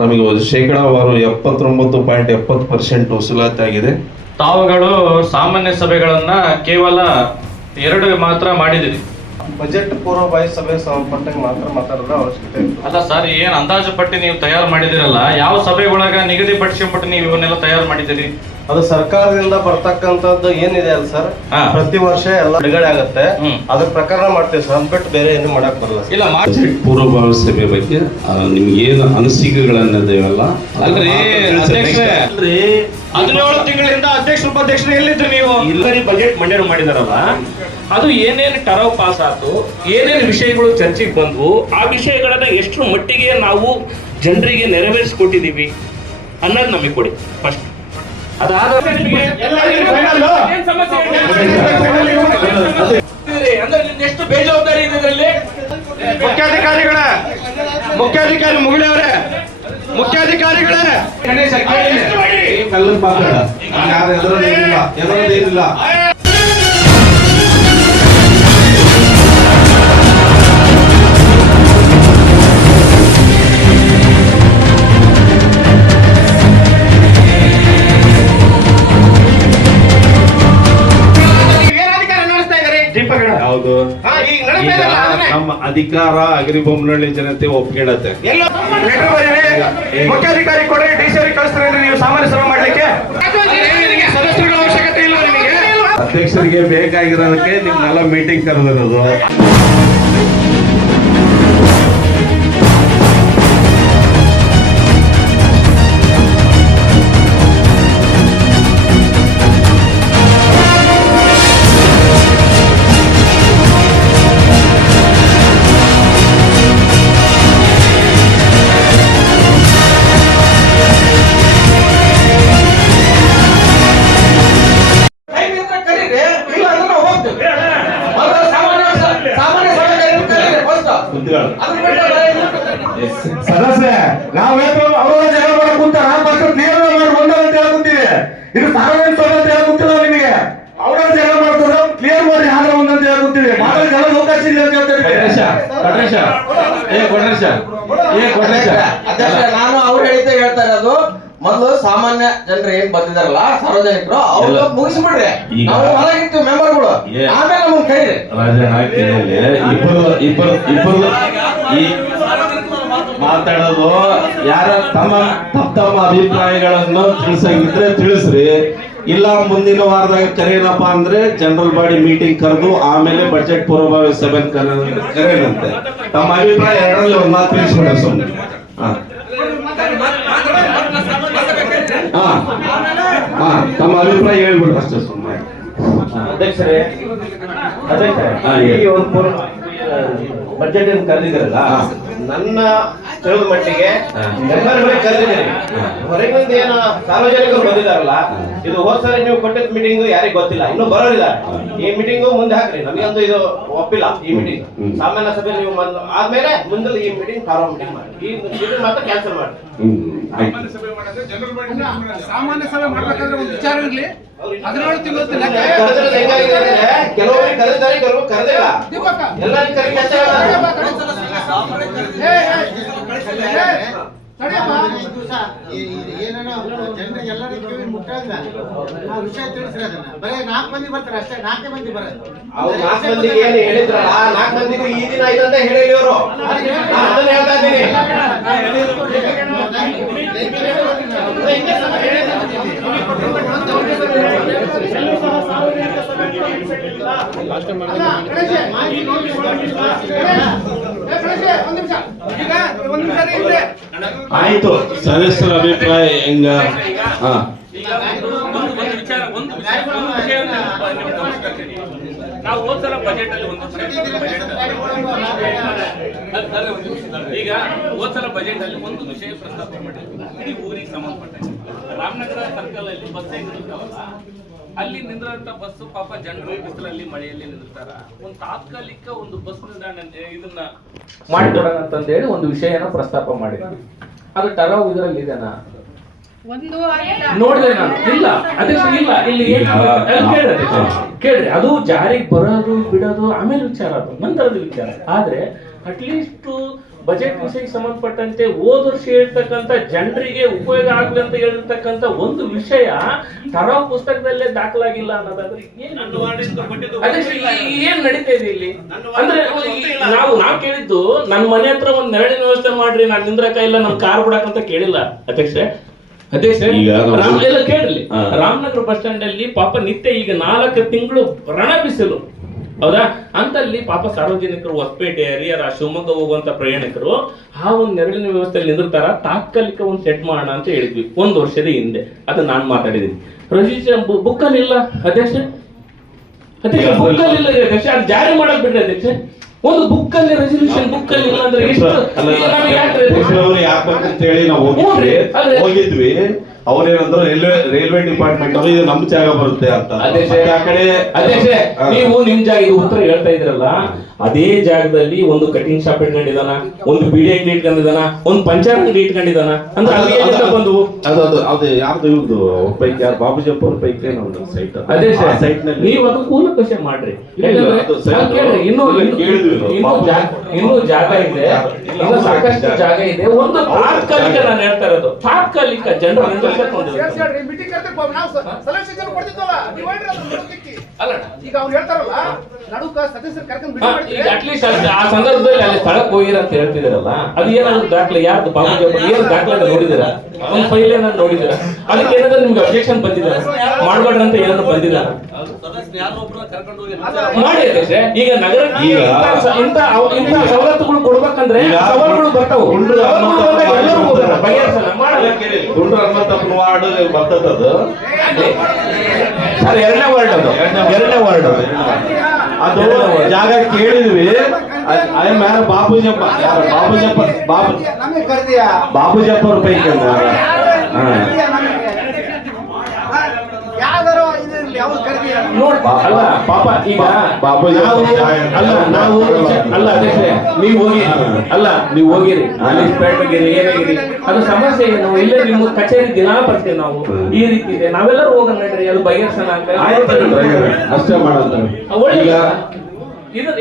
ನಮಗೆ ಶೇಕಡಾವಾರು 79.70% ವಸೂಲಾತಿ ಆಗಿದೆ. ತಾವುಗಳು ಸಾಮಾನ್ಯ ಸಭೆಗಳನ್ನ ಕೇವಲ 2 ಮಾತ್ರ ಮಾಡಿದಿರಿ. ಬಜೆಟ್ ಪೂರ್ವಭಾವಿ ಸಭೆ ಸಂಬಂಧಪಟ್ಟಂಗೆ ಮಾತ್ರ ಮಾತಾಡೋದು ಅವಶ್ಯಕತೆ ಇಲ್ಲ. ಅಲ್ಲ ಸರ್, ಏನ್ ಅಂದಾಜು ಪಟ್ಟಿ ನೀವು ತಯಾರು ಮಾಡಿದಿರಲ್ಲ, ಯಾವ ಸಭೆಗೊಳಗ ನಿಗದಿಪಡಿಸಿಬಿಟ್ಟು ನೀವು ಇವನ್ನೆಲ್ಲ ತಯಾರು ಮಾಡಿದಿರಿ? ಅದು ಸರ್ಕಾರದಿಂದ ಬರ್ತಕ್ಕಂಥದ್ದು ಏನಿದೆ ಅಲ್ಲ ಸರ್, ಪ್ರತಿ ವರ್ಷ ಎಲ್ಲ ಬಿಡುಗಡೆ ಆಗುತ್ತೆ, ಅದ್ರ ಪ್ರಕಾರ ಮಾಡ್ತೀವಿ ಸರ್. ಅಂದ್ಬಿಟ್ಟು ಬೇರೆ ಏನು ಮಾಡಕ್ ಬರಲ್ಲ. ಇಲ್ಲ, ಬಜೆಟ್ ಪೂರ್ವಭಾವಿ ಸಭೆ ಬಗ್ಗೆ ನಿಮ್ಗೆ ಏನು ಅನಿಸಿಕೆಗಳನ್ನದೇವಲ್ಲ ಅಲ್ರಿ ಅಧ್ಯಕ್ಷರೇ, 17 ತಿಂಗಳಿಂದ ಅಧ್ಯಕ್ಷ ಉಪಾಧ್ಯಕ್ಷರು ಎಲ್ಲಿದ್ರು ನೀವು? ಇಲ್ಲರಿ ಬಜೆಟ್ ಮಂಡನೆ ಮಾಡಿದಾರಲ್ಲ, ಅದು ಏನೇನು ಟರವ್ ಪಾಸ್ ಆಯ್ತು, ಏನೇನು ವಿಷಯಗಳು ಚರ್ಚೆಗೆ ಬಂದ್ವು, ಆ ವಿಷಯಗಳನ್ನ ಎಷ್ಟು ಮಟ್ಟಿಗೆ ನಾವು ಜನರಿಗೆ ನೆರವೇರಿಸಿಕೊಟ್ಟಿದೀವಿ ಅನ್ನೋದು ನಮಗೆ ಕೊಡಿ ಫಸ್ಟ್. ಅದಾದ ಎಷ್ಟು ಬೇಜವಾಬ್ದಾರಿ ಇದೆ ಇದರಲ್ಲಿ. ಮುಖ್ಯಾಧಿಕಾರಿ ಮುಗಿಳವರೇ, ಮುಖ್ಯಾಧಿಕಾರಿಗಳೇ, ಕಲ್ಲನ್ನು ಮಾತಾಡ ಎದರದೇನಿಲ್ಲ. ಯಾವುದು ನಮ್ಮ ಅಧಿಕಾರ ಅಗ್ರಿಬೊಮ್ಮನಹಳ್ಳಿ ಜನತೆ ಒಪ್ಕೊಳ್ಳುತ್ತೆ. ಮುಖ್ಯಾಧಿಕಾರಿ ಕೊಡ್ರಿ, ಡಿಸಿ ಅವರಿಗೆ ಕಳಿಸ್ತಾರೆ. ನೀವು ಸಾಮಾನ್ಯ ಸಭೆ ಮಾಡ್ಲಿಕ್ಕೆ ಸದಸ್ಯರುಗಳ ಅವಶ್ಯಕತೆ ಇಲ್ಲ ನಿಮಗೆ. ಅಧ್ಯಕ್ಷರಿಗೆ ಬೇಕಾಗಿರೋದಕ್ಕೆ ನಿಮ್ನೆಲ್ಲ ಮೀಟಿಂಗ್ ಕರೆದಿರೋದು. ಸದಸ್ಯ ನಾವೇನು ಅವರ ಜಗಳ ಮಾಡಕ್ ಕುಂತಾರ ಮತ್ತೆ ಕ್ಲಿಯರ್ ಮಾಡಿ ಒಂದೇ ಅಂತ ಹೇಳ್ಕೊಂತೀವಿ. ಇದು ಸಾರ್ವಜನಿಕ ಸಭೆ ಅಂತ ಹೇಳ್ಕೊಂತಿಲ್ಲ ನಿಮಗೆ. ಅವರ ಜಗಳ ಮಾಡ್ತಾರೆ, ಕ್ಲಿಯರ್ ಮಾಡಿ ಯಾವ್ದಾರ ಒಂದಂತ ಹೇಳ್ಕೊಂತೀವಿ. ಮಾಡೋ ಜಗಳ ಅವಕಾಶ ಇಲ್ಲ ಅಂತ ಹೇಳ್ತಾರೆ. ನಾನು ಅವ್ರು ಹೇಳಿದ್ದೆ ಹೇಳ್ತಾ ಇರೋದು, ಮೊದಲು ಸಾಮಾನ್ಯ ಜನರು ಏನ್ ಬಂದಿದಾರಲ್ಲ ಸಾರ್ವಜನಿಕರು, ಅವ್ರು ಮುಗಿಸ್ಬಿಡ್ರಿ. ನಾವು ಹೊರಗಿರ್ತೀವಿ ಮೆಂಬರ್ಗಳು, ಆಮೇಲೆ ನಮ್ಗೆ ಕೈರಿ ಇಬ್ಬರು ಮಾತಾಡೋದು. ಯಾರ ತಮ್ಮ ಅಭಿಪ್ರಾಯಗಳನ್ನು ತಿಳಿಸಂಗಿದ್ರೆ ತಿಳಿಸ್ರಿ, ಇಲ್ಲ ಮುಂದಿನ ವಾರದಾಗ ಕರೆಯನಪ್ಪ ಅಂದ್ರೆ ಜನರಲ್ ಬಾಡಿ ಮೀಟಿಂಗ್ ಕರೆದು ಆಮೇಲೆ ಬಜೆಟ್ ಪೂರ್ವಭಾವಿ ಸಭೆ ಕರೆಯನಂತೆ. ತಮ್ಮ ಅಭಿಪ್ರಾಯ ಎರಡರಲ್ಲಿ ಒಂದು ಮಾತು ತಿಳಿಸ್ಬಿಡ ಸುಮ್ಮನೆ. ತಮ್ಮ ಅಭಿಪ್ರಾಯ ಹೇಳ್ಬಿಡ್ರಿ ಅಷ್ಟೇ ಸುಮ್ಮನೆ. ಅಧ್ಯಕ್ಷರೇ, ಈ ಒಂದು ಬಜೆಟ್ ಏನು ಕರೆದಿದ್ರಲ್ಲ, ನನ್ನ ತಿಳಿದ ಮಟ್ಟಿಗೆ ಮೆಂಬರ್ಗಳೇ ಕರೆದಿದ್ದೀರಿ. ಹೊರಗಿಂದ ಏನು ಸಾರ್ವಜನಿಕರು ಬಂದಿದಾರಲ್ಲ, ಇದು ಹೋದ್ಸಲ ನೀವು ಕೊಟ್ಟಿದ್ದ ಮೀಟಿಂಗ್ ಯಾರಿಗೂ ಗೊತ್ತಿಲ್ಲ, ಇನ್ನೂ ಬರೋರಿದ್ದಾರೆ. ಈ ಮೀಟಿಂಗು ಮುಂದೆ ಹಾಕ್ರಿ, ನಮಗಂತೂ ಇದು ಒಪ್ಪಿಲ್ಲ. ಈ ಮೀಟಿಂಗ್ ಸಾಮಾನ್ಯ ಸಭೆ ನೀವು ಆದ್ಮೇಲೆ ಮುಂದೆ ಈ ಮೀಟಿಂಗ್ ಕಾರೋ ಮೀಟಿಂಗ್ ಮಾಡಿ, ಈ ಮೀಟಿಂಗ್ ಮಾತ್ರ ಕ್ಯಾನ್ಸಲ್ ಮಾಡಿ. ಸಾಮಾನ್ಯ ಸಭೆ ಮಾಡ್ಬೇಕಾದ್ರೆ ಒಂದು ವಿಚಾರ ಇರ್ಲಿ. 17 ತಿಂಗಳು ಕೆಲವರಿಗೆ ಕರೆದಿದ್ದಾರೆ, ಕೆಲವರು ಕರೆದಿಲ್ಲ. ಎಲ್ಲರಿಗೂ ಕರೆ ಕ್ಯಾನ್ಸಲ್ ಜನರಿಗೆ ಎಲ್ಲರಿಗೂ ಮುಟ್ಟಾದ ವಿಷಯ ತಿಳಿಸ್ರಿ. ಅದನ್ನ ಬರೀ 4 ಮಂದಿ ಬರ್ತಾರೆ ಅಷ್ಟೇ, 4 ಮಂದಿ ಬರೋದು. ಅವ್ರು 4 ಮಂದಿಗೆ ಏನು ಹೇಳಿದ್ರಲ್ಲ, 4 ಮಂದಿಗೂ ಈ ದಿನ ಆಯ್ತು ಅಂತ ಹೇಳಿಲ್ಲ ಇವರು. ನಾನು ಅದನ್ನ ಹೇಳ್ತಾ ಇದ್ದೀನಿ. ಆಯ್ತು, ಸದಸ್ಯರ ಅಭಿಪ್ರಾಯ ಹೆಂಗ? ನಾವು ಹೋದ್ಸಲ ಬಜೆಟ್ ಅಲ್ಲಿ ಈಗ ಹೋದ್ಸಲ ಬಜೆಟ್ ಅಲ್ಲಿ ಒಂದು ವಿಷಯ ಪ್ರಸ್ತಾಪ ಮಾಡಿದ್ವಿ. ಇಡೀ ಊರಿಗೆ ಸಂಬಂಧಪಟ್ಟ ರಾಮನಗರ ಸರ್ಕಲ್ ಅಲ್ಲಿ ಬಸ್ ನಿಲ್ತಾವಲ್ಲ, ಅಲ್ಲಿ ನಿಂದ್ರಂತ ಬಸ್ ಪಾಪ ಜನರು ಬಿಸಿಲಲ್ಲಿ ಮಳೆಯಲ್ಲಿ ನಿಲ್ತಾರ. ಒಂದು ತಾತ್ಕಾಲಿಕ ಒಂದು ಬಸ್ ನಿಲ್ದಾಣ ಇದನ್ನ ಮಾಡಿಕೊಡೋಣ ಅಂತಂದೇಳಿ ಒಂದು ವಿಷಯನ ಪ್ರಸ್ತಾಪ ಮಾಡಿದ್ವಿ. ಅದು ಟರಾವ್ ಇದರಲ್ಲಿ ಇದೆನಾ ನೋಡಿದೆ ನಾನು. ಇಲ್ಲ ಅದೇ ಇಲ್ಲ, ಇಲ್ಲಿ ಕೇಳ್ರಿ, ಅದು ಜಾರಿಗೆ ಬರೋದು ಬಿಡೋದು ಆಮೇಲೆ ವಿಚಾರ, ಅದು ನಂತರದ ವಿಚಾರ. ಆದ್ರೆ ಅಟ್ಲೀಸ್ಟ್ ಬಜೆಟ್ ವಿಷಯಕ್ಕೆ ಸಂಬಂಧಪಟ್ಟಂತೆ ಹೋದ ವರ್ಷ ಹೇಳ್ತಕ್ಕಂಥ ಜನರಿಗೆ ಉಪಯೋಗ ಆಗ್ಲಿ ಅಂತ ಹೇಳಿರ್ತಕ್ಕಂಥ ಒಂದು ವಿಷಯ ತರೋ ಪುಸ್ತಕದಲ್ಲೇ ದಾಖಲಾಗಿಲ್ಲ ಅನ್ನೋದಾದ್ರೆ ಏನ್ ನಡೀತಾ ಇದೆ ಇಲ್ಲಿ? ಅಂದ್ರೆ ನಾವು ಕೇಳಿದ್ದು ನನ್ನ ಮನೆ ಹತ್ರ ಒಂದ್ ನೆರಳಿನ ವ್ಯವಸ್ಥೆ ಮಾಡ್ರಿ, ನಾನು ನಿಂದ್ರಕ ಇಲ್ಲ, ನಮ್ ಕಾರ್ ಬಿಡಕಂತ ಕೇಳಿಲ್ಲ ಅಧ್ಯಕ್ಷೆ. ಎಲ್ಲ ಕೇಳಲಿ, ರಾಮನಗರ ಬಸ್ ಸ್ಟ್ಯಾಂಡ್ ಅಲ್ಲಿ ಪಾಪ ನಿತ್ಯ ಈಗ 4 ತಿಂಗಳು ರಣ ಬಿಸಿಲು, ಹೌದಾ? ಅಂತಲ್ಲಿ ಪಾಪ ಸಾರ್ವಜನಿಕರು ಹೊಸಪೇಟೆ, ಹರಿಹರ, ಶಿವಮೊಗ್ಗ ಹೋಗುವಂತ ಪ್ರಯಾಣಿಕರು ಆ ಒಂದು ನೆರಳಿನ ವ್ಯವಸ್ಥೆಯಲ್ಲಿ ನಿಂದಿರ್ತಾರ, ತಾತ್ಕಾಲಿಕ ಒಂದು ಸೆಟ್ ಮಾಡೋಣ ಅಂತ ಹೇಳಿದ್ವಿ 1 ವರ್ಷದ ಹಿಂದೆ. ಅದನ್ನ ನಾನು ಮಾತಾಡಿದೀನಿ. ರಿಜಿಸ್ಟ್ರೇಷನ್ ಬುಕ್ ಅಲ್ಲಿ ಇಲ್ಲ ಅಧ್ಯಕ್ಷ, ಬುಕ್ ಅಲ್ಲಿ ಇಲ್ಲ ಅಧ್ಯಕ್ಷ, ಅದು ಜಾರಿ ಮಾಡಕ್ ಬಿಡ್ರಿ ಅಧ್ಯಕ್ಷ. ಒಂದು ಬುಕ್ ಅಲ್ಲಿ ರೆಸಲ್ಯೂಷನ್ ಬುಕ್ ಅಲ್ಲಿ ಇಲ್ಲ ಅಂದ್ರೆ ಎಷ್ಟು ಯಾಕಂತ ಹೇಳಿ ನಾವು ಹೋಗಿದ್ವಿ. ಅವ್ರೇನಂದ್ರು ರೈಲ್ವೆ ಡಿಪಾರ್ಟ್ಮೆಂಟ್ ಅವರು ಇದು ನಮ್ ಜಾಗ ಬರುತ್ತೆ ಅಂತ. ಆ ಕಡೆ ಅಧ್ಯಕ್ಷ ನೀವು ನಿಮ್ ಜಾಗ ಇದು ಉತ್ತರ ಹೇಳ್ತಾ ಇದ್ರಲ್ಲ, ಅದೇ ಜಾಗದಲ್ಲಿ ಒಂದು ಕಟಿಂಗ್ ಶಾಪ್ ಇಟ್ಕೊಂಡಿದಾನ, ಒಂದು ಬಿಡಿ ಅಂಗಡಿ ಇಟ್ಕೊಂಡಿದಾನ, ಒಂದು ಪಂಚರ್ ಅಂಗಡಿ ಇಟ್ಕೊಂಡಿದಾನ ಅಂದ್ರೆ ಬಂದು ಅದು ಯಾರ್ದು ಇವ್ರದ್ದು ಪೈಕಿ ಯಾರು ಬಾಬುಜಿ ಅವ್ರ ಪೈಕಿ ಸೈಟ್ ಅದೇ ಸೈಟ್ ನಲ್ಲಿ ನೀವು ಅದು ಕೂಲಕಷೆ ಮಾಡ್ರಿ. ಇನ್ನೂ ಜಾಗ ಇದೆ, ಇನ್ನು ಸಾಕಷ್ಟು ಜಾಗ ಇದೆ. ಒಂದು ತಾತ್ಕಾಲಿಕ ನಾನು ಹೇಳ್ತಾ ಇರೋದು, ತಾತ್ಕಾಲಿಕ ಜನರು ಅಟ್ಲೀಸ್ಟ್ ಆ ಸಂದರ್ಭದಲ್ಲಿ ಅಲ್ಲಿ ಸ್ಥಳಕ್ಕೆ ಹೋಗಿರ ಅಂತ ಹೇಳ್ತಿದಾರಲ್ಲ, ಅದು ಏನಾದ್ರು ದಾಖಲೆ ಯಾರ್ದು ಬಾಬುಜಿ ಏನು ದಾಖಲೆ ನೋಡಿದಿರ? ಒಂದು ಫೈಲ್ ಏನಾದ್ರು ನೋಡಿದಿರ? ಅದಕ್ಕೆ ಏನಾದ್ರು ನಿಮ್ಗೆ ಅಬ್ಜೆಕ್ಷನ್ ಬಂದಿದ್ದಾರೆ ಮಾಡ್ಬೇಡ್ರಿ ಅಂತ ಏನಾದ್ರು ಬಂದಿದ್ದಾರ? ಮಾಡಿ ಅಧ್ಯಕ್ಷ. ಈಗ ನಗರ ಇಂತ ಸವಲತ್ತುಗಳು ಕೊಡ್ಬೇಕಂದ್ರೆ ಸವಾಲುಗಳು ಬರ್ತಾವು. ಗುಂಡ್ರು ಹನುಮಂತಪ್ಪನ ವಾರ್ಡ್ ಬರ್ತದದು, ಎರಡನೇ ವಾರ್ಡ್, ಅದು ಜಾಗ ಕೇಳಿದ್ವಿ. ಬಾಬುಜಪ್ಪ ಅವ್ರ ಪೈಕಿ ಅಲ್ಲ ಪಾಪ ಈಗ ನೀವು ಹೋಗಿರಿ ಅಲ್ಲಿ ಪೇಟೆಗಿರಿ ಏನಾಗಿರಿ, ಅದು ಸಮಸ್ಯೆ ಏನು? ಇಲ್ಲೇ ನಿಮ್ಮ ಕಚೇರಿ ದಿನಾ ಬರ್ತೀವಿ ನಾವು, ಈ ರೀತಿ ಇದೆ, ನಾವೆಲ್ಲರೂ ಹೋಗೋಣ ನಡ್ರಿ, ಅದು ಬಗೆಹರಿಸೋಣ ಅಷ್ಟೇ ಮಾಡೋದು.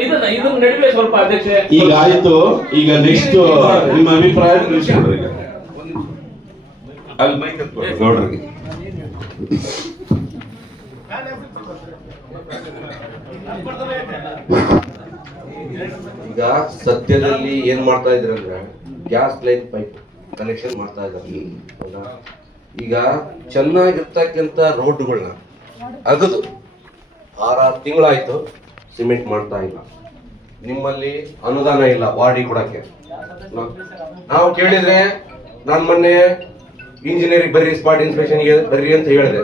ಇದನ್ನ ನಡುವೆ ಸ್ವಲ್ಪ ಅಧ್ಯಕ್ಷ ಈಗ ಆಯ್ತು. ಈಗ ನೆಕ್ಸ್ಟ್ ನಿಮ್ಮ ಅಭಿಪ್ರಾಯ ತಿಳಿಸ್ಕೊಡ್ರಿ. ಅಲ್ಲಿ ಮೈಕ್ ನೋಡ್ರಿ. ಈಗ ಸದ್ಯದಲ್ಲಿ ಏನ್ ಮಾಡ್ತಾ ಇದ್ರ ಅಂದ್ರೆ ಗ್ಯಾಸ್ ಲೈನ್ ಪೈಪ್ ಕನೆಕ್ಷನ್ ಮಾಡ್ತಾ ಇದ್ದಾರೆ. ಹೌದಾ? ಈಗ ಚೆನ್ನಾಗಿರ್ತಕ್ಕಂಥ ರೋಡ್ಗಳನ್ನ ಅಗದು 6 ತಿಂಗಳಾಯ್ತು, ಸಿಮೆಂಟ್ ಮಾಡ್ತಾ ಇಲ್ಲ. ನಿಮ್ಮಲ್ಲಿ ಅನುದಾನ ಇಲ್ಲ ವಾರ್ಡಿ ಕೊಡಕ್ಕೆ. ನಾವು ಕೇಳಿದ್ರೆ ನಾನು ಮೊನ್ನೆ ಇಂಜಿನಿಯರಿಂಗ್ ಬರ್ರಿ, ಸ್ಪಾಟ್ ಇನ್ಸ್ಪೆಕ್ಷನ್ಗೆ ಬರ್ರಿ ಅಂತ ಹೇಳಿದೆ.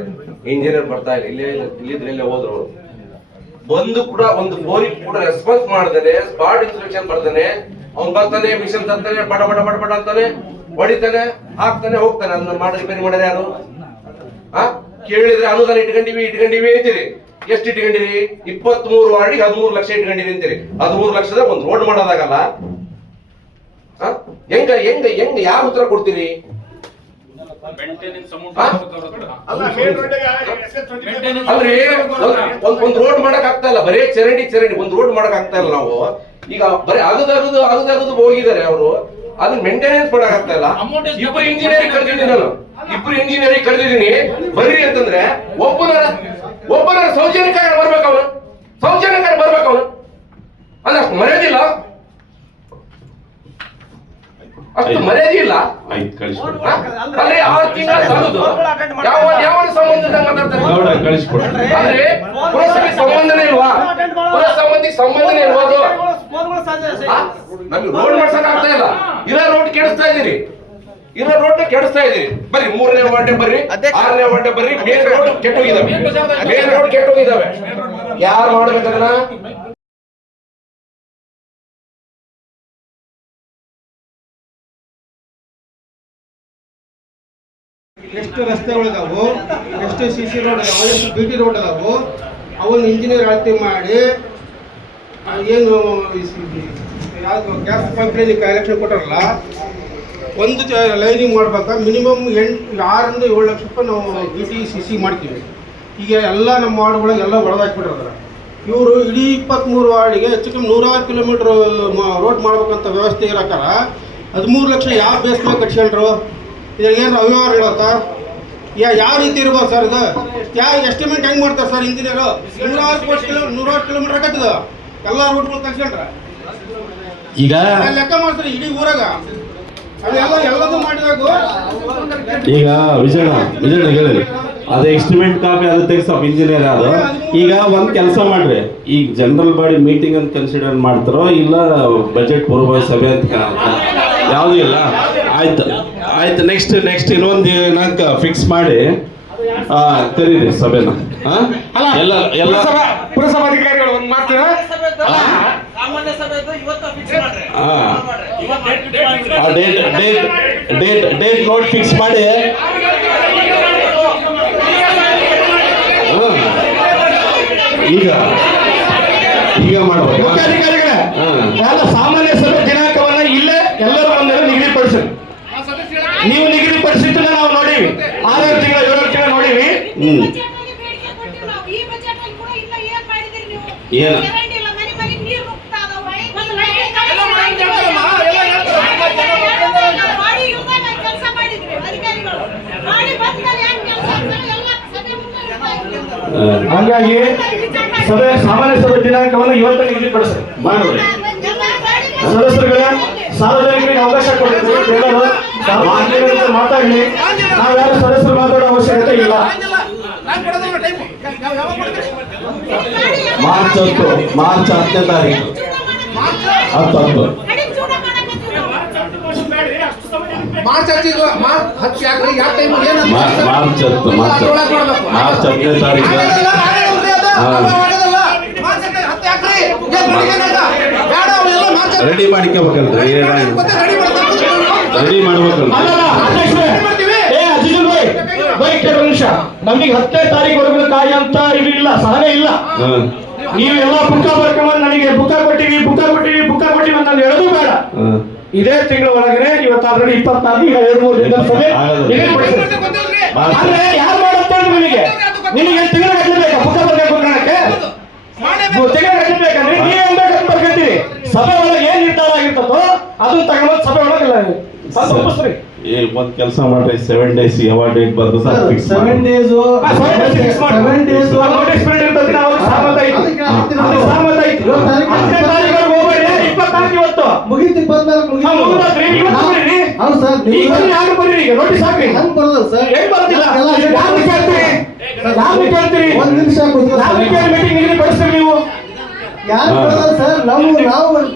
ಇಂಜಿನಿಯರ್ ಬರ್ತಾ ಇಲ್ಲ, ಇಲ್ಲಿದ್ರೆ ಹೋದ್ರು ಅವರು. ಬಂದು ಕೂಡ ಒಂದು ಬೋರಿಗೆ ಕೂಡ ರೆಸ್ಪಾನ್ಸ್ ಮಾಡ್ತಾನೆ, ಸ್ಪಾಟ್ ಇನ್ಸ್ಪೆಕ್ಷನ್ ಬರ್ತಾನೆ, ಅವ್ನು ಬರ್ತಾನೆ, ಮಿಷನ್ ತರ್ತಾನೆ, ಬಡ ಬಡ ಬಡ ಬಡ ಅಂತಾನೆ, ಹೊಡಿತಾನೆ, ಹಾಕ್ತಾನೆ, ಹೋಗ್ತಾನೆ. ಅದನ್ನ ಮಾಡಿ ರಿಪೇರಿ ಮಾಡ್ಯಾರ ಯಾರು? ಕೇಳಿದ್ರೆ ಅನುದಾನ ಇಟ್ಕೊಂಡಿವಿ ಅಂತೀರಿ. ಎಷ್ಟು ಇಟ್ಕೊಂಡಿರಿ? 23 ವಾರ್ಡಿಗೆ 13 ಲಕ್ಷ ಇಟ್ಕೊಂಡಿರಿ ಅಂತೀರಿ. 13 ಲಕ್ಷದ ಒಂದು ರೋಡ್ ಮಾಡೋದಾಗಲ್ಲ. ಹೆಂಗ ಹೆಂಗ ಹೆಂಗ ಯಾವ ಉತ್ತರ ಕೊಡ್ತೀರಿ? ಅಲ್ರಿ ಒಂದ್ ರೋಡ್ ಮಾಡಕ್ ಆಗ್ತಾ ಇಲ್ಲ, ಬರೇ ಚರಂಡಿ ಒಂದ್ ರೋಡ್ ಮಾಡಕ್ ಆಗ್ತಾ ಇಲ್ಲ. ನಾವು ಈಗ ಬರೀ ಅಗದು ಹೋಗಿದ್ದಾರೆ ಅವರು, ಅದನ್ನ ಮೇಂಟೆನೆನ್ಸ್ ಮಾಡಕ್ ಆಗ್ತಾ ಇಲ್ಲ. ಇಬ್ಬರು ಇಂಜಿನಿಯರಿಂಗ್ ಕರೆದಿದ್ದೀನಿ ಬರ್ರಿ ಅಂತಂದ್ರೆ ಒಬ್ಬನ ಸೌಜನ್ಯಕಾರ ಬರ್ಬೇಕು ಅವನು ಅಂದ್ರೆ ಅಷ್ಟು ಮರ್ಯಾದಿಲ್ಲ, ಅಷ್ಟು ಮರ್ಯಾದೆ ಇಲ್ಲ. ಅಲ್ಲೇ 6 ತಿಂಗಳ ಯಾವ ಸಂಬಂಧದಾಗ ಮಾತಾಡ್ತಾರೆ? ಅಂದ್ರೆ ಪುರಸಭೆ ಸಂಬಂಧನೇ ಇಲ್ವಾ? ಪುರಸಭೆ ಸಂಬಂಧನೇ ಇಲ್ವಾ? ನಮ್ಗೆ ರೋಡ್ ಮಾಡ್ಸಕ್ ಆಗ್ತಾ ಇಲ್ಲ. ಇರೋ ರೋಡ್ ಕೆಡಿಸ್ತಾ ಇದೀರಿ. ಬರ್ರಿ 3ನೇ ವಾರ್ಡ್ ಬರ್ರಿ, 6ನೇ ವಾರ್ಡ್ ಬರ್ರಿ. ಮೇನ್ ರೋಡ್ ಕೆಟ್ಟೋಗಿದಾವೆ. ಯಾರು ಮಾಡ್ಬೇಕದನ್ನ? ಎಷ್ಟು ರಸ್ತೆಗಳಿದಾವು, ಎಷ್ಟು CC ರೋಡ್ ಅದಾವು, ಎಷ್ಟು BT ರೋಡ್ ಅದಾವು, ಅವನ್ನ ಇಂಜಿನಿಯರ್ ಅಳತೆ ಮಾಡಿ ಏನು ಯಾವುದು ಗ್ಯಾಸ್ ಪೈಪ್ಲೈನ್ ಕನೆಕ್ಷನ್ ಕೊಟ್ಟಾರಲ್ಲ, ಒಂದು ಲೈನಿಂಗ್ ಮಾಡ್ಬೇಕಾ ಮಿನಿಮಮ್ 6ರಿಂದ 7 ಲಕ್ಷ ರೂಪಾಯಿ ನಾವು BT CC ಮಾಡ್ತೀವಿ. ಈಗ ಎಲ್ಲ ನಮ್ಮ ವಾರ್ಡ್ಗಳಿಗೆ ಎಲ್ಲ ಒಳಗಾಕ್ಬಿಟ್ರೆ ಇವರು ಇಡೀ 23 ವಾರ್ಡಿಗೆ ಹೆಚ್ಚು ಕಮ್ಮಿ 106 ಕಿಲೋಮೀಟರ್ ರೋಡ್ ಮಾಡ್ಬೇಕಂತ ವ್ಯವಸ್ಥೆ ಇರಕಲ್ಲ 13 ಲಕ್ಷ ಯಾವ ಬೇಸ್ ಮೇಲೆ ಕಟ್ಸ್ಕೊಂಡ್ರು? ಇದ್ರಾಗ ಏನು ಅವ್ಯವಹಾರ ಇರತ್ತಾ? ಯಾವ ರೀತಿ ಇರ್ಬೋದು ಸರ್ ಇದು? ಎಸ್ಟಿಮೇಟ್ ಹೆಂಗೆ ಮಾಡ್ತಾರೆ ಸರ್ ಇಂಜಿನಿಯರು? 106 ಕಿಲೋಮೀಟರ್ ಆಗತ್ತದ ಎಲ್ಲ ರೂಟ್ಗಳು ಕಟ್ಸ್ಕೊಂಡ್ರೆ ಈಗ ಲೆಕ್ಕ ಮಾಡ್ತಾರೆ ಇಡೀ ಊರಾಗ ಅದೆಲ್ಲ ಎಲ್ಲದೂ ಮಾಡಿದಾಗ ಈಗ ವಿಜಯಣ್ಣ ಹೇಳಿ ಅದೇ ಎಸ್ಟಿಮೇಟ್ ಕಾಪಿ ಅದು ತೆಗ್ಸಪ್ಪ ಇಂಜಿನಿಯರ್ ಅದು. ಈಗ ಒಂದ್ ಕೆಲಸ ಮಾಡ್ರಿ, ಈಗ ಜನರಲ್ ಬಾಡಿ ಮೀಟಿಂಗ್ ಅಂತ ಕನ್ಸಿಡರ್ ಮಾಡ್ತಾರೋ ಇಲ್ಲ ಬಜೆಟ್ ಪೂರ್ವ ಸಭೆ ಅಂತ ಯಾವುದು ಇಲ್ಲ? ಆಯ್ತು ನೆಕ್ಸ್ಟ್ ಇನ್ನೊಂದು ದಿನಾಂಕ ಫಿಕ್ಸ್ ಮಾಡಿ ಕರೀರಿ ಸಭೆನ. ಎಲ್ಲ ಪುರಸಭಾಧಿಕಾರಿಗಳು ಒಂದು ಮಾತು ಸಾಮಾನ್ಯ ಸಭೆದು ಇವತ್ತು ಫಿಕ್ಸ್ ಮಾಡ್ರಿ. ಡೇಟ್ ನೋಟ್ ಫಿಕ್ಸ್ ಮಾಡಿ. ಈಗ ಮಾಡ್ಬೇಕು. ಮುಖ್ಯಾಧಿಕಾರಿಗಳೇ, ಎಲ್ಲ ಸಾಮಾನ್ಯ ಸಭೆ ದಿನಾಂಕವನ್ನ ಇಲ್ಲೇ ಎಲ್ಲರೂ ಒಂದೆಲ್ಲ ನಿಗದಿಪಡಿಸಿ. ನೀವು ನಿಗದಿಪಡಿಸಿದ್ದು ನಾವು ನೋಡೀವಿ, 6 ತಿಂಗಳ 7 ತಿಂಗಳ ನೋಡೀವಿ. ಏನು ಹಾಗಾಗಿ ಸಾಮಾನ್ಯ ಸಭೆ ದಿನಾಂಕವನ್ನು ಇವತ್ತು ನಿಗದಿಪಡಿಸಿ ಮಾಡಿದ್ರಿ. ಸದಸ್ಯರುಗಳ ಸಾರ್ವಜನಿಕರಿಗೆ ಅವಕಾಶ ಕೊಡಬೇಕು, ಮಾತಾಡಲಿ. ನಾವ್ಯಾರು ಸದಸ್ಯರು ಮಾತಾಡೋ ಅವಶ್ಯಕತೆ ಇಲ್ಲ. ಮಾರ್ಚ್ 10ನೇ ತಾರೀಕು 10 ಮಾರ್ಚ್ 10 ಮಾರ್ಚ್ 10ನೇ ತಾರೀಕು. ರೆಡಿ ಮಾಡ್ಕೋಬೇಕಲ್ರಿ, ರೆಡಿ ಮಾಡ್ಬೇಕಲ್ರಿ. ನಿಮಿಷ ನಮಗೆ 10ನೇ ತಾರೀಕು ಕಾಯಿ ಅಂತ ಇಲ್ಲ, ಸಹನೆ ಇಲ್ಲ. ನೀವೆಲ್ಲ ಬುಕ್ಕ ಬರ್ಕೊಂಡ್ ನನಗೆ ಬುಕ್ಕ ಕೊಟ್ಟಿವಿ ಅಂತ ನಾನು ಹೇಳೋದು ಬೇಡ. ಇದೇ ತಿಂಗಳ ಒಳಗಡೆ ಇವತ್ತು ಆಲ್ರೆಡಿ 24, ಈಗ 2-3 ದಿನದ ಸಭೆ ಅಂದ್ರೆ ಯಾರು ಮಾಡುತ್ತೆ ನಿನಗೆ ತಿಂಗಳ ಕಟ್ಟಬೇಕಾ ಬುಕ್ಕ ಬರ್ಬೇಕು ಅನ್ನಕ್ಕೆ? ತಿಂಗಳ ಕಟ್ಟಬೇಕಂದ್ರೆ ನೀವೇ ಬೇಕಂತ ಬರ್ಕೊತೀರಿ. ಸಭೆ ಒಳಗೆ ಏನ್ ನಿರ್ಧಾರ ಆಗಿರ್ತದೋ ಅದನ್ನ ತಗೊಂಡು ಸಭೆ ಒಳಗಲ್ಲ ಒಪ್ಪಿಸ್ರಿ. ಒಂದ್ ಕೆಲಸ ಮಾಡ್ರಿ, 7 days ಯಾವ ಡೇಟ್ ಬರ್ತದೆ sir fix 7 days notice period ಇರ್ತದೆ. ನಾವು ಸಹಮತ ಐತಿ, ಅದು ಸಹಮತ ಐತಿ. 10ನೇ ತಾರೀಕು ಹೋಗ್ಬೇಡಿ, 24 ಇವತ್ತು ಮುಗಿತು, 24 ಮುಗಿತು. ಹೌದು ಸರ್, ಈಗ ಯಾರು ಬರ್ರಿ, ಈಗ ನೋಟಿಸ್ ಹಾಕ್ರಿ. ಹಂಗೆ ಬರೋದು ಸರ್, ಹೆಂಗ್ ಬರೋದಿಲ್ಲ? ಯಾರು ಕೇಳ್ತೀರಿ? ಒಂದ್ ನಿಮಿಷ ಮೀಟಿಂಗ್ ನಿಗದಿಪಡಿಸ್ತೀರಿ ನೀವು. ಯಾರು ಬರೋದು ಸರ್? ನಾವು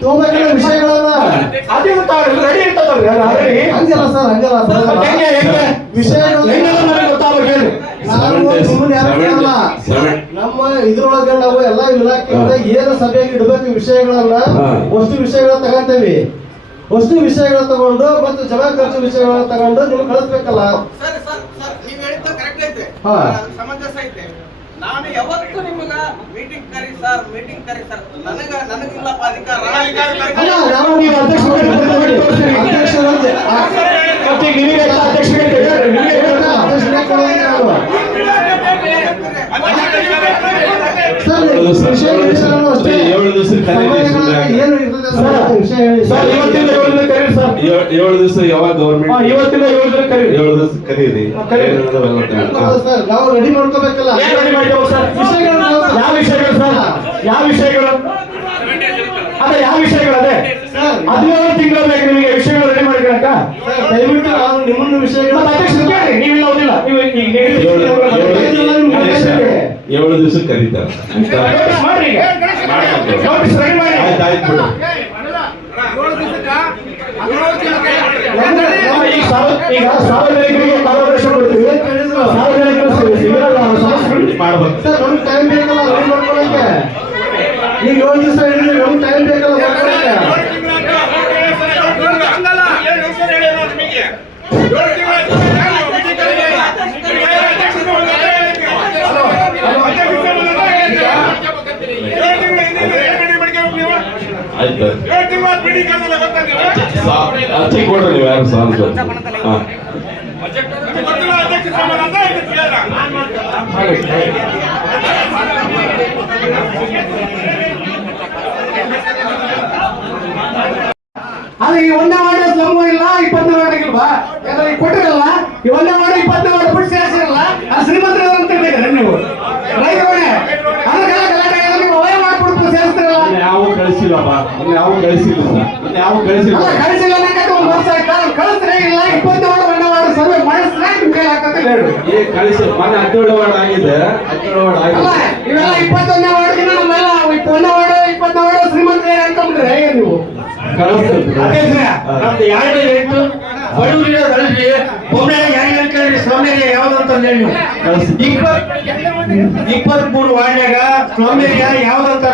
ತಗೋಬೇಕಿರೋ ವಿಷಯಗಳನ್ನ ಅದೇ ರೆಡಿ ಇರ್ತದಲ್ರಿ. ಹಂಗಲ್ಲ ಸರ್, ವಿಷಯಗಳು ನನಗೆ ಗೊತ್ತಾಗಬೇಕು ಹೇಳಿ. ನಮ್ಮ ಇದ್ರೊಳಗೆ ನಾವು ಎಲ್ಲಾ ಇಲಾಖೆಯಿಂದ ಏನು ಸಭೆಗೆ ಇಡಬೇಕು ವಿಷಯಗಳನ್ನ, ವಸ್ತು ವಿಷಯಗಳನ್ನ ತಗೊಂತೇವಿ. ವಸ್ತು ವಿಷಯಗಳನ್ನ ತಗೊಂಡು ಮತ್ತು ಜಮಾ ಖರ್ಚು ವಿಷಯಗಳನ್ನ ತಗೊಂಡು ನೀವು ಕಳಿಸ್ಬೇಕಲ್ಲ. ನೀವ್ ಹೇಳಿದ್ದು ಕರೆಕ್ಟ್ ಐತೆ, ಸಮಂಜಸ ಐತೆ. ನಾನು ಯಾವತ್ತು ನಿಮಗ ಮೀಟಿಂಗ್ ಕರಿ ಸರ್ ನನಗಿಲ್ಲಪ್ಪ ಅಧಿಕಾರ. ನೀವು ಏಳು ದಿವಸ ಯಾವಾಗ ಗೌರ್ಮೆಂಟ್ ಇವತ್ತಿಂದ 7 ದಿನ ಕರೀರಿ. 7 ದಿವಸ ಕರೀರಿ. ನಾವು ರೆಡಿ ಮಾಡ್ಕೋಬೇಕಲ್ಲ. ಯಾವ ವಿಷಯಗಳು ಸರ್? ಯಾವ ವಿಷಯಗಳು? ಅದೇ ಯಾವ ವಿಷಯಗಳು? ಅದೇ 17 ತಿಂಗಳು ಬೇಕು ನಿಮಗೆ ವಿಷಯಗಳು ರೆಡಿ ಮಾಡ್ಕೊಳಕ. ದಯವಿಟ್ಟು ನಾನು ನಿಮ್ಮನ್ನು ವಿಷಯಗಳು ಅಧ್ಯಕ್ಷರು ಕೇಳಿ, ನೀವಿಲ್ಲ ಓದಿಲ್ಲ. ನೀವು 7 ದಿವಸ ಕರೀತಾರೆ. ಮಾಡ್ರಿ, ನೋಟಿಸ್ ರೆಡಿ ಮಾಡಿ. ಆಯ್ತು ಬಿಡು. ಈಗ ಸಾರ್ವಜನಿಕರಿಗೆ ಕಾರ್ಯದರ್ಶಿ ಕೊಡ್ತೀವಿ. ಸಾರ್ವಜನಿಕರು ಮಾಡ್ಬೇಕು ಸರ್, ನಮ್ಗೆ ಟೈಮ್ ಬೇಕಲ್ಲ ರೆಡಿ ಮಾಡ್ಕೊಳಕ್ಕೆ. ಈಗ 7 ದಿವಸ ಹೇಳಿದ್ರೆ ನಮ್ಗೆ ಟೈಮ್ ಬೇಕಲ್ಲ ಮಾಡ್ಕೊಳಕ್ಕೆ. ಆಯ್ತು ಅಚ್ಚಿ ಕೊಡ್ರಿ ನೀವು ಯಾರು ಸಾಲ. ಹಾಂ ಅಲ್ಲ ಈ ಒಂದೇ ವಾರ್ಡ್ ಸ್ಲಮ್ ಇಲ್ಲ 20 ವಾರ್ಡ್ ಆಗಿಲ್ವಾ ಯಾಕಂದ್ರೆ ಕೊಟ್ಟಿರಲ್ಲ ಈ ಒಂದೇ ವಾರ್ಡ್ 20 ವಾರ್ಡ್ ಬಿಟ್ಟು ಸೇರಿಸಿರಲ್ಲ ಅದು ಶ್ರೀಮಂತರ ಅಂತ ಹೇಳಿದ್ರೆ ನೀವು ರೈತರೇ ಅದಕ್ಕೆಲ್ಲ ಗಲಾಟೆ ಆಗಿದೆ, ನೀವು ವಯ ಮಾಡ್ಬಿಟ್ಟು ಸೇರಿಸ್ತಿರಲ್ಲ. ಯಾವ ಕಳಿಸಿಲ್ಲಪ್ಪ, ಯಾವ ಕಳಿಸಿಲ್ಲ, ಯಾವ ಕಳಿಸಿಲ್ಲ. ಅಲ್ಲ ಕಳಿಸಿಲ್ಲ ಅನ್ನಕ್ಕೆ ಒಂದು ವರ್ಷ ಆಯ್ತಾ ಕಳಿಸ್ರೆ ಇಲ್ಲ 20 ವಾರ್ಡ್ ಒಂದೇ ವಾರ್ಡ್ ಸರ್ವೆ ಮಾಡಿಸ್ರೆ ನಿಮ್ ಕೈ ಹಾಕಂತ ಹೇಳಿ ಕಳಿಸಿ ಮೊನ್ನೆ 17 ವಾರ್ಡ್ ಆಗಿದೆ, 17 ವಾರ್ಡ್ ಅಲ್ಲ ಆಗಿದೆ. ಇವೆಲ್ಲ 21ನೇ ವಾರ್ಡ್ಗಿನ ನಮ್ಮೆಲ್ಲ 1 ವಾರ್ಡ್ 20 ವಾರ್ಡ್ ಶ್ರೀಮಂತರ ಅನ್ಕೊಂಡ್ರೆ ಹೇಗೆ ನೀವು ನಮ್ದು 2 ಬಡವರಿಗೆ ಕಳಿಸಿ ಒಮ್ಮೆ ಸ್ವಾಮಿಗೆ ಯಾವ್ದಂತ ಹೇಳಿ 23 ವಾರ್ಡ್ನಾಗ ಸ್ವಾಮಿಗೆ ಯಾವ್ದಂತ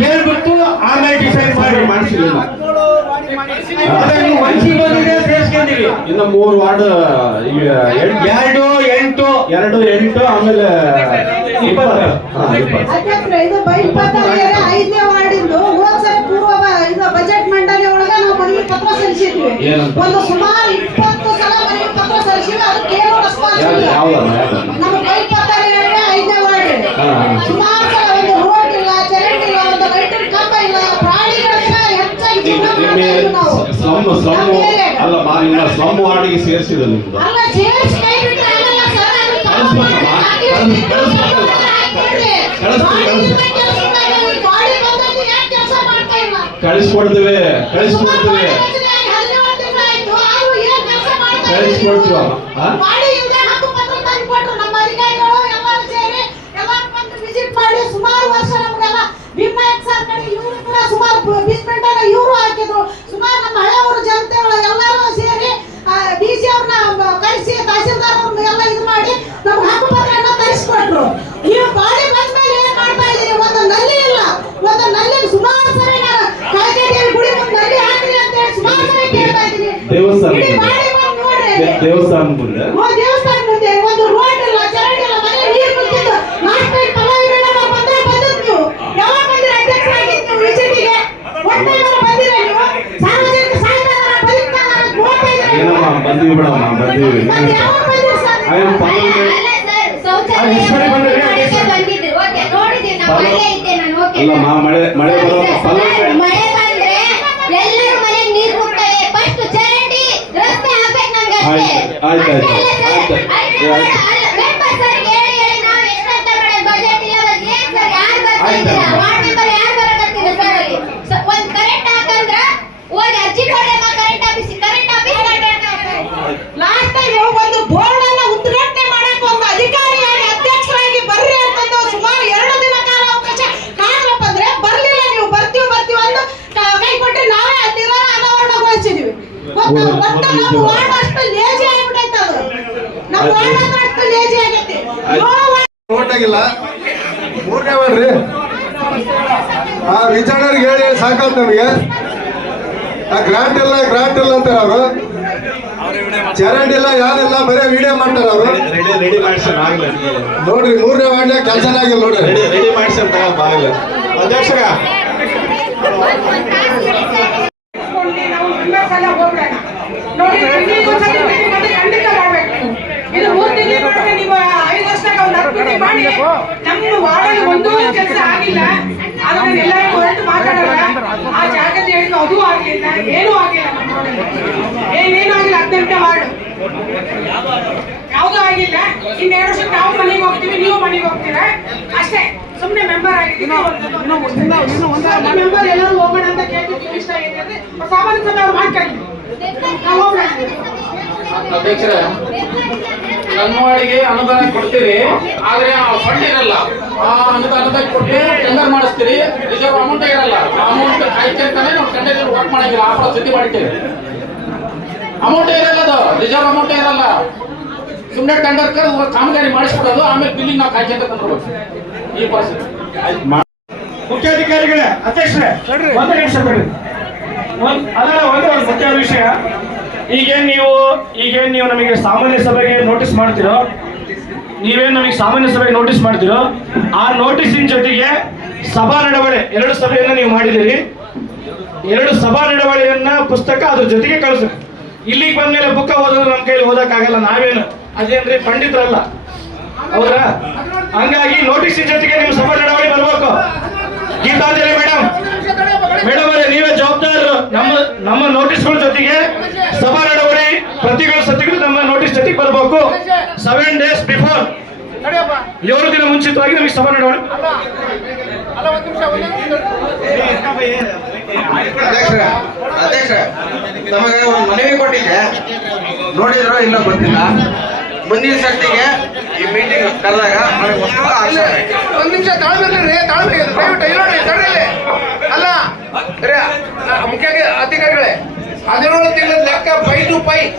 ಕೇಳ್ಬಿಟ್ಟು ಆಮೇಲೆ ಡಿಸೈಡ್ ಮಾಡಿ ಮಾಡಿಸಿಲ್ಲ. ನೀವು ಮನ್ಸಿಗೆ ಸೇರಿಸ್ಕೊಂಡಿರಿ. ಇನ್ನು 3 ವಾರ್ಡ್ 2 8 ಆಮೇಲೆ 20. ಅಧ್ಯಕ್ಷರೇ, ಇದು 25ನೇ ವಾರ್ಡಿಂದು ಹೋದ್ಸರಿ ಪೂರ್ವ ಇದು ಬಜೆಟ್ ಮಂಡಳಿ ಒಳಗ ನಾವು ಮನವಿ ಪತ್ರ ಸಲ್ಲಿಸಿದ್ವಿ. ಒಂದು ಸುಮಾರು 20 ಸಲ ಮನವಿ ಪತ್ರ ಸಲ್ಲಿಸಿದ್ವಿ, ಅದು ಕೇವಲ ರೆಸ್ಪಾನ್ಸ್ ಇಲ್ಲ. ನಮ್ಮ 25ನೇ ವಾರ್ಡ್ ಸುಮಾರು ಸಲ ಒಂದು ರೋಡ್ ಇಲ್ಲ, ಚರಂಡಿ ಇಲ್ಲ, ಒಂದು ಲೈಟಿನ ಕಂಬ ಇಲ್ಲ, ಪ್ರಾಣಿಗಳನ್ನ ಹೆಚ್ಚಾಗಿ ಜೀವನ ಮಾಡ್ತಾ ಇದ್ವಿ ನಾವು. ಅಲ್ಲ ಸ್ಲಮ್ ವಾರ್ಡ್ಗೆ ಸೇರಿಸಿದ ನಿಮ್ದು ಅಲ್ಲ ಸೇರಿಸಿ ಕೈ ಬಿಟ್ರೆ ಆಗಲ್ಲ ಸರ್, ಅದು ಕಳಿಸ್ಕೊಡ್ತೇವೆ ಕಳಿಸ್ಕೊಡ್ತೀವಿ. ಸುಮಾರು ವರ್ಷ ನಮಗೆಲ್ಲ ಸುಮಾರು ಇವರು ಹಾಕಿದ್ರು, ಸುಮಾರು ನಮ್ಮ ಹಳೆಯವರು ಜನತೆ ಎಲ್ಲರೂ ಸೇರಿ ಡಿಸಿ ಅವ್ರನ್ನ ಕರೆಸಿ ತಹಸೀಲ್ದಾರ್ ಅವ್ರನ್ನ ಎಲ್ಲ ಇದು ಮಾಡಿ ನಮ್ಗೆ ಹಕ್ಕುಪತ್ರನ ತರಿಸ್ಕೊಟ್ರು. ನೀವು ಬಾಡಿ ಬಂದ್ಮೇಲೆ ಏನ್ ಮಾಡ್ತಾ ಇದೀರಿ? ಒಂದು ನಲ್ಲಿ ಇಲ್ಲ, ಒಂದು ನಲ್ಲಿ ಸುಮಾರು ಸರಿ ನಾನು ಕಾಯ್ದೇವಿ ಗುಡಿ ಮುಂದೆ ನಲ್ಲಿ ಹಾಕ್ರಿ ಅಂತ ಹೇಳಿ ಸುಮಾರು ಸರಿ ಕೇಳ್ತಾ ಇದೀನಿ. ದೇವಸ್ಥಾನ ಮುಂದೆ ದೇವಸ್ಥಾನ ಮುಂದೆ ಒಂದು ರೋಡ್ ಇಲ್ಲ, ಚರಂಡಿ ಇಲ್ಲ, ಮನೆ ನೀರು ಮುಚ್ಚಿದ್ದು. ಲಾಸ್ಟ್ ಟೈಮ್ ಪಲಾವಿನ ಬಂದ್ರೆ ಬಂದದ್ದು ನೀವು ಯಾವಾಗ ಬಂದಿರ ಅಧ್ಯಕ್ಷರಾಗಿದ್ದು ನೀವು ವಿಸಿಟಿಗೆ ಒಟ್ಟೆ ಬಂದಿರ ನೀವು ಸಾರ್ವಜನಿಕ ಸಾಹಿತ್ಯಗಾರ ಬದುಕ್ತಾರ ನೋಡ್ತಾ ಇದ್ದೀರಿ. ಏನಮ್ಮ ಬಂದೀವಿ ಬಿಡಮ್ಮ ಬಂದೀವಿ. ಮತ್ತೆ ಯಾವಾಗ ಬಂದಿರ ಸರ್? ಅಲ್ಲಮ್ಮ ಮಳೆ ಮಳೆ ಬಂದ್ರೆ ಎಲ್ಲರೂ ಮನೆಗೆ ನೀರು ಹೋಗ್ತವೆ. ಫಸ್ಟ್ ಚರಂಡಿ ರಸ್ತೆ ಹಾಕ್ಬೇಕು ನಮ್ಗೆ ಅಷ್ಟೇ. ಆಯ್ತು. ಮೆಂಬರ್ ಸರ್ ಹೇಳಿ ನಾವು ಎಷ್ಟಂತ ಮಾಡೋದು ಬಜೆಟ್ ಇಲ್ಲ ಏನ್ ಸರ್ ಯಾರು ಬರ್ತಿದ್ದೀರಾ? ವಾರ್ಡ್ ಮೆಂಬರ್ ಯಾರು ಬರಕತ್ತೀರ ಸರ್? ಅಲ್ಲಿ ಒಂದು ಕರೆಂಟ್ ಹಾಕಂದ್ರ ಹೋಗಿ ಅರ್ಜಿ ಕೊಡಮ್ಮ ಕರೆಂಟ್ ಆಫೀಸ್ ಲಾಸ್ಟ್ ಟೈಮ್ ಒಂದು ಬೋರ್ಡ್ ಅನ್ನ ಉದ್ಘಾಟನೆ ಮಾಡಕ್ಕೆ ಒಂದು ಅಧಿಕಾರಿಯಾಗಿ ಅಧ್ಯಕ್ಷರಾಗಿ ಬರ್ರಿ ಅಂತಂದು ಸುಮಾರು 2 ದಿನ ಕಾಲ ಅವಕಾಶ ಕಾಣಲಪ್ಪ ಅಂದ್ರೆ ಬರ್ಲಿಲ್ಲ. ನೀವು ಬರ್ತೀವಿ ಅಂತ ಕೈ ಕೊಟ್ಟರೆ ನಾವೇ ಅನಾವರಣಗೊಳಿಸಿದ್ವಿ. ನಮ್ಮ ವಾರ್ಡ್ ಅಷ್ಟು ಲೇಜಿ ಆಗ್ಬಿಟ್ಟೈತೆ, ಅದು ನಮ್ಮ ವಾರ್ಡ್ ಅಷ್ಟು ಲೇಜಿ ಆಗೈತಿ. ಆಗಿಲ್ಲ 3ನೇ ವಾರ್ಡ್ರಿ ಆ ವಿಚಾರರಿಗೆ ಹೇಳಿ ಸಾಕಾಯ್ತು ನಮಗೆ. ಆ ಗ್ರಾಂಟ್ ಇಲ್ಲ ಅಂತಾರೆ ಅವರು, ಚರಂಡಿ ಇಲ್ಲ ಯಾರಿಲ್ಲ, ಬರೀ ವಿಡಿಯೋ ಮಾಡ್ತಾರೆ ಅವರು. ರೆಡಿ ಮಾಡ್ಸೋಣ ಆಗ್ಲಿ ನೋಡ್ರಿ 3ನೇ ವಾರ್ಡ್ನಾಗ ಕೆಲಸನೇ ಆಗಿಲ್ಲ ನೋಡ್ರಿ. ರೆಡಿ ಮಾಡ್ಸೋಣ ಆಗಲ್ಲ ಅಧ್ಯಕ್ಷರ. ನೋಡಿ ಖಂಡಿತ ಮಾಡ್ಬೇಕು. ಇದು 3 ತಿಂಗಳು ಮಾಡಿದ್ರೆ ನೀವು 5 ವರ್ಷದಾಗ ಒಂದು 10 ತಿಂಗಳು ಮಾಡಿ ನಮ್ಮ ವಾರ್ಡಲ್ಲಿ ಒಂದೂ ಕೆಲಸ ಆಗಿಲ್ಲ. ಅದನ್ನ ಎಲ್ಲರಿಗೂ ಹೊರಟು ಮಾತಾಡೋಣ. ಆ ಜಾಗದ ಹೇಳಿದ್ರು ಅದು ಆಗ್ಲಿಲ್ಲ, ಏನೂ ಆಗಿಲ್ಲ. ನಮ್ಮ ವಾರ್ಡಲ್ಲಿ ಏನೇನು ಆಗಿಲ್ಲ. 18ನೇ ವಾರ್ಡ್ ಯಾವುದೂ ಆಗಿಲ್ಲ. ಇನ್ನು 2 ವರ್ಷಕ್ಕೆ ನಾವು ಮನೆಗೆ ಹೋಗ್ತೀವಿ, ನೀವು ಮನೆಗೆ ಹೋಗ್ತೀರಾ ಅಷ್ಟೇ. ಸುಮ್ಮನೆ ಮೆಂಬರ್ ಆಗಿದ್ದೀವಿ. ಮೆಂಬರ್ ಎಲ್ಲರೂ ಹೋಗೋಣ ಅಂತ ಕೇಳ್ತೀವಿ. ಇಷ್ಟ ಆಗಿದ್ರೆ ಸಾಮಾನ್ಯ ಸಭೆ ಅವ್ರು ಮಾಡ್ಕೊಳ್ಳಿ. ಅಧ್ಯಕ್ಷರ ನನ್ನ ವಾರ್ಡಿಗೆ ಅನುದಾನ ಕೊಡ್ತೀರಿ, ಆದ್ರೆ ಆ ಫಂಡ್ ಇರಲ್ಲ. ಆ ಅನುದಾನದಾಗ ಕೊಟ್ಟು ಟೆಂಡರ್ ಮಾಡಿಸ್ತೀರಿ, ರಿಸರ್ವ್ ಅಮೌಂಟ್ ಇರಲ್ಲ. ಆ ಅಮೌಂಟ್ ಕಾಯ್ತಿರ್ತಾನೆ ನಾವು ಟೆಂಡರ್ ವರ್ಕ್ ಮಾಡಂಗಿಲ್ಲ. ಆ ಪರಿಸ್ಥಿತಿ ಮಾಡಿದ್ದೀವಿ. ಅಮೌಂಟ್ ಇರಲ್ಲ, ಅದು ರಿಸರ್ವ್ ಅಮೌಂಟ್ ಇರಲ್ಲ. ಸುಮ್ಮನೆ ಟೆಂಡರ್ ಕಾಮಗಾರಿ ಮಾಡಿಸ್ಕೊಡೋದು, ಆಮೇಲೆ ಬಿಲ್ಲಿಂಗ್ ನಾವು ಕಾಯ್ಕೊಂತ ಕೊಂಡ್ಕೊಡ್ಬೇಕು. ಈ ಪರಿಸ್ಥಿತಿ. ಮುಖ್ಯಾಧಿಕಾರಿಗಳೇ, ಅಧ್ಯಕ್ಷರೇ ಒಂದು ನಿಮಿಷ ಬಿಡಿ. ಅದರ ಒಂದು ಮುಖ್ಯ ವಿಷಯ, ಈಗೇನು ನೀವು ನಮಗೆ ಸಾಮಾನ್ಯ ಸಭೆಗೆ ನೋಟಿಸ್ ಮಾಡ್ತೀರೋ, ನೀವೇನು ನಮಗೆ ಸಾಮಾನ್ಯ ಸಭೆಗೆ ನೋಟಿಸ್ ಮಾಡ್ತೀರೋ, ಆ ನೋಟಿಸಿನ ಜೊತೆಗೆ ಸಭಾ ನಡವಳಿ 2 ಸಭೆಯನ್ನು ನೀವು ಮಾಡಿದ್ದೀರಿ. 2 ಸಭಾ ನಡವಳಿಯನ್ನ ಪುಸ್ತಕ ಅದ್ರ ಜೊತೆಗೆ ಕಳಿಸ್ಬೇಕು. ಇಲ್ಲಿಗೆ ಬಂದ್ಮೇಲೆ ಬುಕ್ಕ ಓದೋದು ನಮ್ಮ ಕೈಲಿ ಓದಕ್ಕಾಗಲ್ಲ. ನಾವೇನು ಅದೇನ್ರಿ ಪಂಡಿತರಲ್ಲ. ಹೌದಾ? ಹಂಗಾಗಿ ನೋಟಿಸ್ ಜೊತೆಗೆ ನಿಮ್ಮ ಸಭಾ ನಡವಳಿ ಬರ್ಬೇಕು. ಗೀತಾಂಜಲಿ ಮೇಡಮ್ ಅವರೇ, ನೀವೇ ಜವಾಬ್ದಾರರು. ನಮ್ಮ ನೋಟಿಸ್ಗಳ ಜೊತೆಗೆ ಸಭಾ ನಡವಳಿ ಪ್ರತಿಗಳು ಸತಿಗಳು ನಮ್ಮ ನೋಟಿಸ್ ಜೊತೆಗೆ ಬರ್ಬೇಕು. 7 days ಬಿಫೋರ್, 7 ದಿನ ಮುಂಚಿತವಾಗಿ ನಮಗೆ ಸಭಾ ನಡವಳಿ. ಅಧ್ಯಕ್ಷ ತಮಗೆ ಒಂದು ಮನವಿ ಕೊಟ್ಟಿದ್ದೆ, ನೋಡಿದ್ರೋ ಇಲ್ಲ ಗೊತ್ತಿಲ್ಲ. ಮುಂದಿನ ಸರ್ತಿಗೆ ಈ ಮೀಟಿಂಗ್ ಕರೆದಾಗ ನನಗೆ ಒಂದ್ ನಿಮಿಷ ತಾಳ್ಮೆ ದಯವಿಟ್ಟು ಇಲ್ಲಿ ತಡೆಯಲ್ಲಿ ಅಲ್ಲ ಮುಖ್ಯ ಅಧಿಕಾರಿಗಳೇ 17 ತಿಂಗಳ ಲೆಕ್ಕ 5 to 5